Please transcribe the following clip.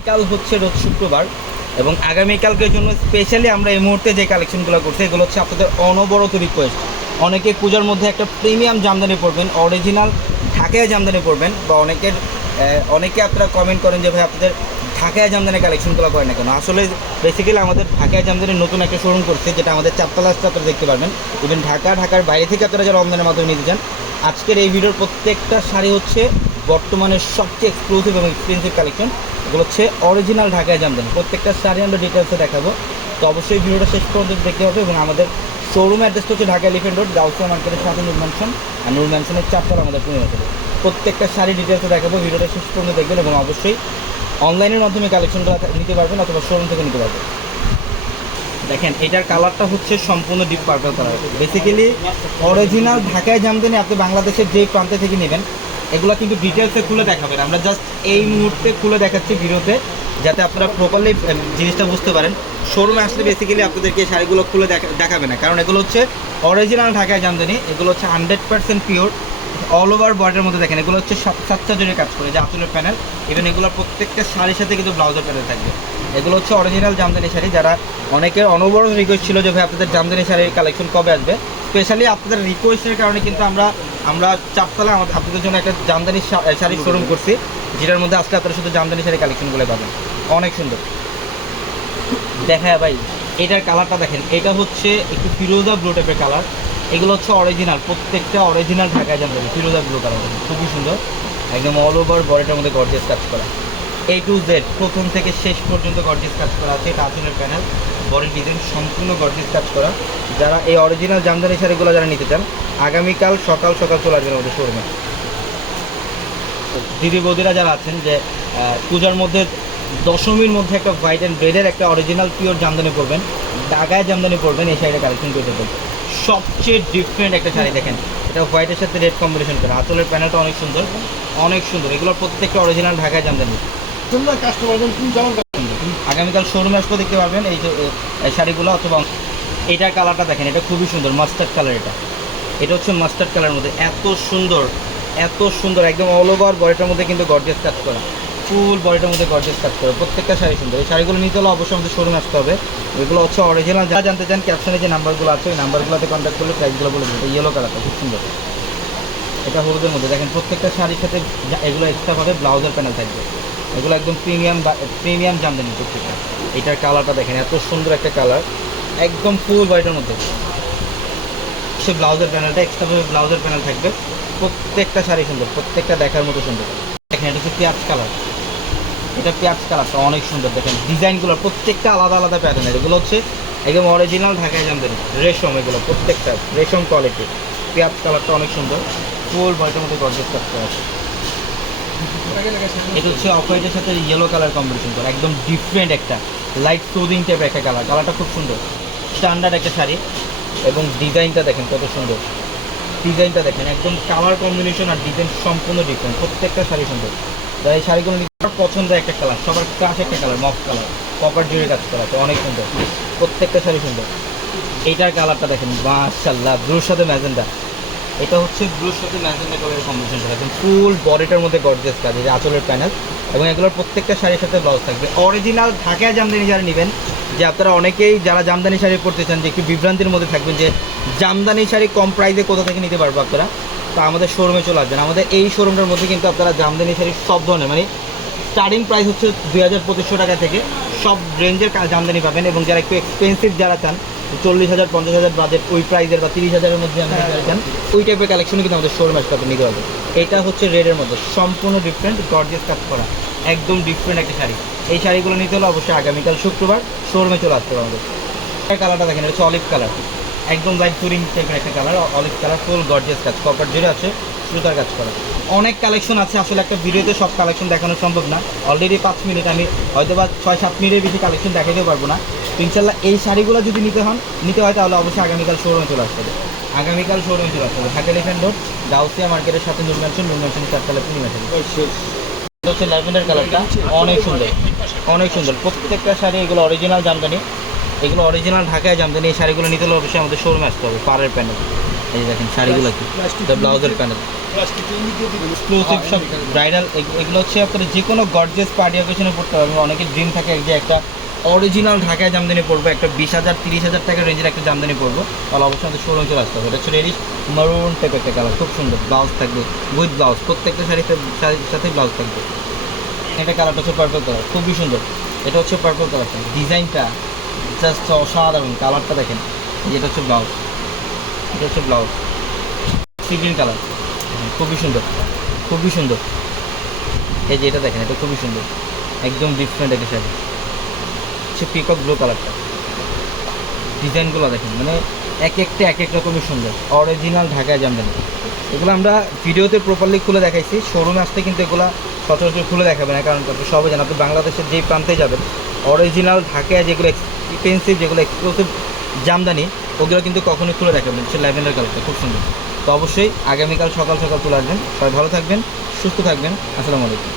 আগামীকাল হচ্ছে রোজ শুক্রবার এবং আগামীকালকের জন্য স্পেশালি আমরা এই মুহূর্তে যে কালেকশনগুলো করছি, এগুলো হচ্ছে আপনাদের অনবরত রিকোয়েস্ট অনেকে পূজার মধ্যে একটা প্রিমিয়াম জামদানি পরবেন অরিজিনাল ঢাকায় জামদানি পরবেন বা অনেকের অনেকে আপনারা কমেন্ট করেন যে ভাই আপনাদের ঢাকায় জামদানি কালেকশনগুলো করেন না কেন? আসলে বেসিক্যালি আমাদের ঢাকায় জামদানির নতুন একটা শোরুম করছে, যেটা আমাদের চারতলা আসতে আপনারা দেখতে পারবেন। ইভেন ঢাকা, ঢাকার বাইরে থেকে আপনারা যারা অনলাইনের মাধ্যমে নিতে চান, আজকের এই ভিডিওর প্রত্যেকটা শাড়ি হচ্ছে বর্তমানে সবচেয়ে এক্সক্লুসিভ এবং এক্সপেন্সিভ কালেকশন এগুলো হচ্ছে অরিজিনাল ঢাকায় জামদানি প্রত্যেকটা শাড়ি আমরা ডিটেলসে দেখাবো। তো অবশ্যই ভিডিওটা শেষ পর্যন্ত দেখতে হবে এবং আমাদের শোরুম অ্যাড্রেসটা হচ্ছে ঢাকা এলিফেন্ট রোড গাউসিয়া মার্কেটের সাথে নূর ম্যানশন আর নূর ম্যানশনের চারতলা আমাদের পুনে হবে প্রত্যেকটা শাড়ি ডিটেলসে দেখাবো, ভিডিওটা শেষ পর্যন্ত দেখবেন এবং অবশ্যই অনলাইনের মাধ্যমে কালেকশনটা নিতে পারবেন অথবা শোরুম থেকে নিতে পারবেন। দেখেন, এটার কালারটা হচ্ছে সম্পূর্ণ deep purple colour basically original ঢাকায় জামদানি আপনি বাংলাদেশের যে প্রান্তে থেকে নেবেন এগুলো কিন্তু ডিটেলসে খুলে দেখাবেন আমরা জাস্ট এই মুহূর্তে খুলে দেখাচ্ছি ভিডিওতে, যাতে আপনারা প্রপারলি জিনিসটা বুঝতে পারেন। শোরুমে আসলে বেসিক্যালি আপনাদেরকে শাড়িগুলো খুলে দেখা- দেখাবে না। কারণ এগুলো হচ্ছে অরিজিনাল ঢাকায় জামদানি, এগুলো হচ্ছে hundred percent pure all over বডির মধ্যে দেখেন, এগুলো হচ্ছে সাত সাতটা জোরে কাজ করে, যে আঁচলের প্যানেল ইভেন এগুলোর প্রত্যেকটা শাড়ির সাথে কিন্তু ব্লাউজের প্যানেল থাকবে। এগুলো হচ্ছে অরিজিনাল জামদানি শাড়ি, যারা অনেকের অনবরত রিকোয়েস্ট ছিল যে ভাই আপনাদের জামদানি শাড়ির কালেকশন কবে আসবে? স্পেশালি আপনাদের রিকোয়েস্টের কারণে কিন্তু আমরা আমরা চাপতলা আমাদের আপনাদের জন্য একটা জামদানি শাড়ি শোরুম করছি। যেটার মধ্যে আজকে আপনারা শুধু জামদানি শাড়ি কালেকশনগুলো পাবেন। অনেক সুন্দর। দেখা ভাই, এটার কালারটা দেখেন। এটা হচ্ছে একটু ফিরোজা ব্লু টাইপের কালার এগুলো হচ্ছে অরিজিনাল প্রত্যেকটা অরিজিনাল ঢাকায় জামদানি। ফিরোজা ব্লু কালার খুবই সুন্দর। একদম অল ওভার বডিটার মধ্যে গর্জেস কাজ করা। এ টু জেড প্রথম থেকে শেষ পর্যন্ত গর্জিয়াস কাজ করা আছে, এটা আচনের প্যানেল বডির ডিজাইন সম্পূর্ণ গর্জিয়াস কাজ করা। যারা এই অরিজিনাল জামদানি শাড়িগুলো যারা নিতে চান, আগামীকাল সকাল সকাল চলে আসবেন আমাদের শোরুমে দিদি বৌদিরা যারা আছেন যে পূজার মধ্যে দশমীর মধ্যে একটা হোয়াইট অ্যান্ড রেডের একটা অরিজিনাল পিওর জামদানি পরবেন ডাগায় জামদানি পরবেন, এই শাড়িটা কালেকশন করতে পারবেন সবচেয়ে ডিফারেন্ট একটা শাড়ি দেখেন, এটা হোয়াইটের সাথে রেড কম্বিনেশন করা। আঁচলের প্যানেলটা অনেক সুন্দর অনেক সুন্দর। এগুলোর প্রত্যেকটা অরিজিনাল ঢাকায় জামদানি। আগামীকাল শোরুমে আসব দেখতে পারবেন এই শাড়িগুলো অথবা এটার কালারটা দেখেন, এটা খুবই সুন্দর মাস্টার্ড কালার এটা। এটা হচ্ছে মাস্টার্ড কালারের মধ্যে, এত সুন্দর এত সুন্দর, একদম অল ওভার বডিটার মধ্যে কিন্তু গর্জিয়াস কাজ করা। ফুল বডিটার মধ্যে গর্জিয়াস কাজ করা, প্রত্যেকটা শাড়ি সুন্দর। এই শাড়িগুলো নিতে হলে অবশ্যই আমাদের শোরুমে আসতে হবে। এগুলো হচ্ছে অরিজিনাল যা জানতে চান ক্যাপশনে যে নাম্বারগুলো আছে, ওই নাম্বারগুলোতে কন্ট্যাক্ট করলে প্রাইসগুলো বলে দেবে। ইয়েলো কালারটা খুব সুন্দর। এটা হলুদের মধ্যে। দেখেন প্রত্যেকটা শাড়ির সাথে এগুলো এক্সট্রা ভাবে ব্লাউজের প্যানেল থাকবে। এগুলো একদম প্রিমিয়াম প্রিমিয়াম জামদানি প্রত্যেকটা এটার কালারটা দেখেন, এত সুন্দর একটা কালার একদম ফুল হোয়াইটের মধ্যে। সে ব্লাউজের প্যানেলটা এক্সট্রা ভাবে ব্লাউজের প্যানেল থাকবে। প্রত্যেকটা শাড়ি সুন্দর, প্রত্যেকটা দেখার মতো সুন্দর। দেখেন, এটা হচ্ছে পেঁয়াজ কালার এটা পেঁয়াজ কালারটা অনেক সুন্দর। দেখেন, ডিজাইনগুলো প্রত্যেকটা আলাদা আলাদা প্যাটার্নের এগুলো হচ্ছে একদম অরিজিনাল ঢাকায় জামদানি। রেশম এগুলো, প্রত্যেকটা রেশম কোয়ালিটি পেঁয়াজ কালারটা অনেক সুন্দর। ফুল বয়টার মধ্যে গর্জেস কাজ করা আছে। এটা হচ্ছে অফ হোয়াইটের সাথে ইয়েলো কালার কম্বিনেশন করা, একদম ডিফারেন্ট একটা লাইট ক্লোদিং টাইপের একটা কালার কালারটা খুব সুন্দর। স্ট্যান্ডার্ড একটা শাড়ি এবং ডিজাইনটা দেখেন কত সুন্দর। ডিজাইনটা দেখেন, একদম কালার কম্বিনেশন আর ডিজাইন সম্পূর্ণ ডিফারেন্ট প্রত্যেকটা শাড়ি সুন্দর। যারা এই শাড়িগুলো সবার পছন্দের একটা কালার সবার ক্রাশ একটা কালার মফ কালার কপার জুড়ে কাজ করা আছে, অনেক সুন্দর। প্রত্যেকটা শাড়ি সুন্দর। এইটার কালারটা দেখেন মাশাল্লাহ ব্লুর সাথে ম্যাজেন্ডা। এটা হচ্ছে ব্লুর সাথে ম্যাজেন্ডা কালারের কম্বিনেশন একদম ফুল বডিটার মধ্যে গর্জিয়াস কাজ, এই আঁচলের প্যানেল এবং এগুলোর প্রত্যেকটা শাড়ির সাথে ব্লাউজ থাকবে। অরিজিনাল ঢাকায় জামদানি যারা নেবেন, যে আপনারা অনেকেই যারা জামদানি শাড়ি পরতে চান, যে একটু বিভ্রান্তির মধ্যে থাকবেন যে জামদানি শাড়ি কম প্রাইসে কোথা থেকে নিতে পারব আপনারা? তা আমাদের শোরুমে চলে আসবেন। আমাদের এই শোরুমটার মধ্যে কিন্তু আপনারা জামদানি শাড়ির সব ধরনের মানে স্টার্টিং প্রাইস হচ্ছে দুই হাজার পঁচিশশো টাকা থেকে সব রেঞ্জের জামদানি পাবেন। এবং যারা একটু এক্সপেন্সিভ যারা চান চল্লিশ হাজার পঞ্চাশ হাজার বাজেট ওই প্রাইসের বা তিরিশ হাজারের মধ্যে যারা চান ওই টাইপের কালেকশনও কিন্তু আমাদের শোরুমে আসতে আপনি নিতে পারবেন। এটা হচ্ছে রেডের মধ্যে সম্পূর্ণ ডিফারেন্ট গর্জিয়াস কাজ করা। একদম ডিফারেন্ট একটা শাড়ি। এই শাড়িগুলো নিতে হলে অবশ্যই আগামীকাল শুক্রবার শোরুমে চলে আসতে হবে আমাদের। কালারটা দেখেন এটা হচ্ছে অলিভ কালার একদম লাইট টুরিং টাইপের একটা colour olive colour full gorgeous কাজ কপার জুড়ে আছে সুতার কাজ করা। অনেক কালেকশন আছে আসলে একটা ভিডিওতে সব কালেকশন দেখানো সম্ভব না। অলরেডি পাঁচ মিনিট আমি হয়তো বা ছয় সাত মিনিটের বেশি কালেকশন দেখাতে পারব না। ইনশাল্লাহ এই শাড়িগুলো যদি নিতে হন নিতে হয় তাহলে অবশ্যই আগামীকাল শোরুমে চলে আসতে হবে। আগামীকাল শোরুমে চলে আসতে হবে। ঢাকা এলিফেন্ট রোড গাউসিয়া মার্কেটের সাথে নুর ম্যানশন নুর ম্যানশন চারতলা পূর্ণিমা হচ্ছে ল্যাভেন্ডার কালারটা অনেক সুন্দর অনেক সুন্দর। প্রত্যেকটা শাড়ি এগুলো অরিজিনাল জামদানি। এগুলো অরিজিনাল ঢাকায় জামদানি। এই শাড়িগুলো নিতে হলে অবশ্যই আমাদের শোরুমে আসতে হবে পাড়ের প্যানেল এই যে দেখেন শাড়িগুলো কি? ব্লাউজের প্যানেল এক্সক্লুসিভ সব ব্রাইডাল এগুলো হচ্ছে আপনার যে কোনো গর্জেস পার্টি অকেশনে পড়তে পারবেন অনেকের ড্রিম থাকে যে একটা অরিজিনাল ঢাকায় জামদানি পড়ব একটা বিশ হাজার, তিরিশ হাজার টাকার রেঞ্জের একটা জামদানি পড়ব তাহলে অবশ্যই আমাদের শোরুম চলে আসতে হবে। এটা হচ্ছে রেডি মারুন টাইপের একটা কালার খুব সুন্দর। ব্লাউজ থাকবে উইথ ব্লাউজ প্রত্যেকটা শাড়িতে, শাড়ির সাথে ব্লাউজ থাকবে। এটা কালারটা হচ্ছে পার্পল কালার খুবই সুন্দর। এটা হচ্ছে পার্পল কালারটা ডিজাইনটা জাস্ট অসাধারণ কালারটা দেখেন। এটা হচ্ছে ব্লাউজ এটা হচ্ছে ব্লাউজ সি গ্রিন কালার খুবই সুন্দর খুবই সুন্দর। এই যে এটা দেখেন, এটা খুবই সুন্দর। একদম ডিফারেন্ট একটা শাড়ি। হচ্ছে পিকক ব্লু কালারটা ডিজাইনগুলো দেখেন মানে এক একটা, এক এক রকমের সুন্দর। অরিজিনাল ঢাকায় জামদানি এগুলো আমরা ভিডিওতে প্রপারলি খুলে দেখাইছি শোরুমে আসতে কিন্তু এগুলো সচরাচর খুলে দেখাবে না, কারণ আপনি সবাই জানেন, আপনি বাংলাদেশের যেই প্রান্তে যাবেন অরিজিনাল ঢাকায় যেগুলো এক্সপেন্সিভ যেগুলো এক্সক্লুসিভ জামদানি, ওগুলো কিন্তু কখনোই খুলে দেখাবেন সে ল্যাভেন্ডার কালারটা খুব সুন্দর। তো অবশ্যই আগামীকাল সকাল সকাল চলে আসবেন। সবাই ভালো থাকবেন, সুস্থ থাকবেন। আসসালামু আলাইকুম।